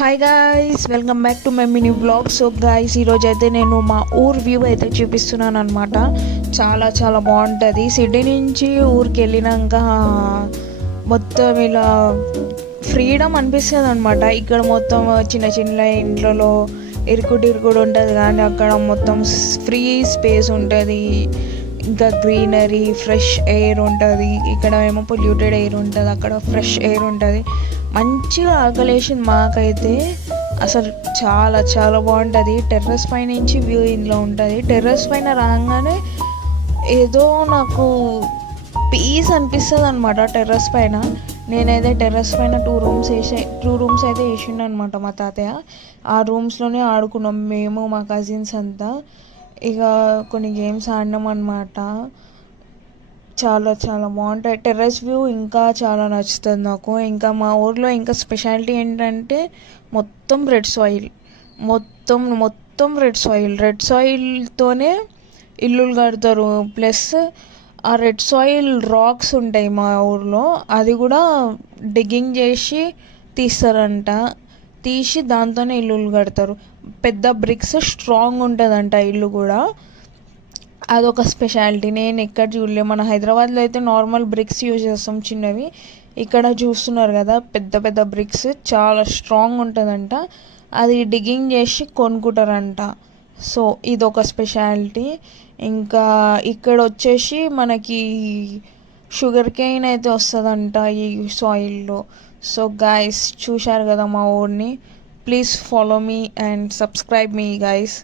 Hi guys, welcome back to my mini blog. So guys, ఈరోజు అయితే నేను మా ఊరు వ్యూ అయితే చూపిస్తున్నాను అనమాట. చాలా చాలా బాగుంటుంది. సిటీ నుంచి ఊరికి వెళ్ళినాక మొత్తం ఇలా ఫ్రీడమ్ అనిపిస్తుంది అనమాట. ఇక్కడ మొత్తం చిన్న చిన్న ఇంట్లో ఇరుకుడు ఉంటుంది, కానీ అక్కడ మొత్తం ఫ్రీ స్పేస్ ఉంటుంది. ఇంకా గ్రీనరీ, ఫ్రెష్ ఎయిర్ ఉంటుంది. ఇక్కడ ఏమో పొల్యూటెడ్ ఎయిర్ ఉంటుంది, అక్కడ ఫ్రెష్ ఎయిర్ ఉంటుంది. మంచిగా ఆకలేసింది మాకైతే. అసలు చాలా చాలా బాగుంటుంది. టెర్రస్ పై నుంచి వ్యూ ఇంట్లో ఉంటుంది. టెర్రస్ పైన రాగానే ఏదో నాకు పీస్ అనిపిస్తుంది అనమాట. టెర్రస్ పైన నేనైతే టెర్రస్ పైన టూ రూమ్స్ అయితే వేసిండు అనమాట మా తాతయ్య. ఆ రూమ్స్లోనే ఆడుకున్నాం మేము, మా కజిన్స్ అంతా. ఇక కొన్ని గేమ్స్ ఆడినాం అనమాట. చాలా చాలా బాగుంటాయి. టెర్రస్ వ్యూ ఇంకా చాలా నచ్చుతుంది నాకు. ఇంకా మా ఊర్లో ఇంకా స్పెషాలిటీ ఏంటంటే మొత్తం రెడ్ సాయిల్తోనే ఇల్లులు కడతారు. ప్లస్ ఆ రెడ్ సాయిల్ రాక్స్ ఉంటాయి మా ఊర్లో, అది కూడా డిగ్గింగ్ చేసి తీస్తారంట. తీసి దాంతోనే ఇల్లులు కడతారు. పెద్ద బ్రిక్స్, స్ట్రాంగ్ ఉంటుందంట ఇల్లు కూడా. అదొక స్పెషాలిటీ. నేను ఎక్కడ చూడలే. మన హైదరాబాద్లో అయితే నార్మల్ బ్రిక్స్ యూజ్ చేస్తాం, చిన్నవి. ఇక్కడ చూస్తున్నారు కదా, పెద్ద పెద్ద బ్రిక్స్, చాలా స్ట్రాంగ్ ఉంటుందంట. అది డిగ్గింగ్ చేసి కొనుక్కుంటారంట. సో ఇదొక స్పెషాలిటీ. ఇంకా ఇక్కడ వచ్చేసి మనకి షుగర్ కేన్ అయితే వస్తుందంట ఈ సాయిల్లో. సో గైస్, చూశారు కదా మా ఊరిని. Please follow me and subscribe me guys.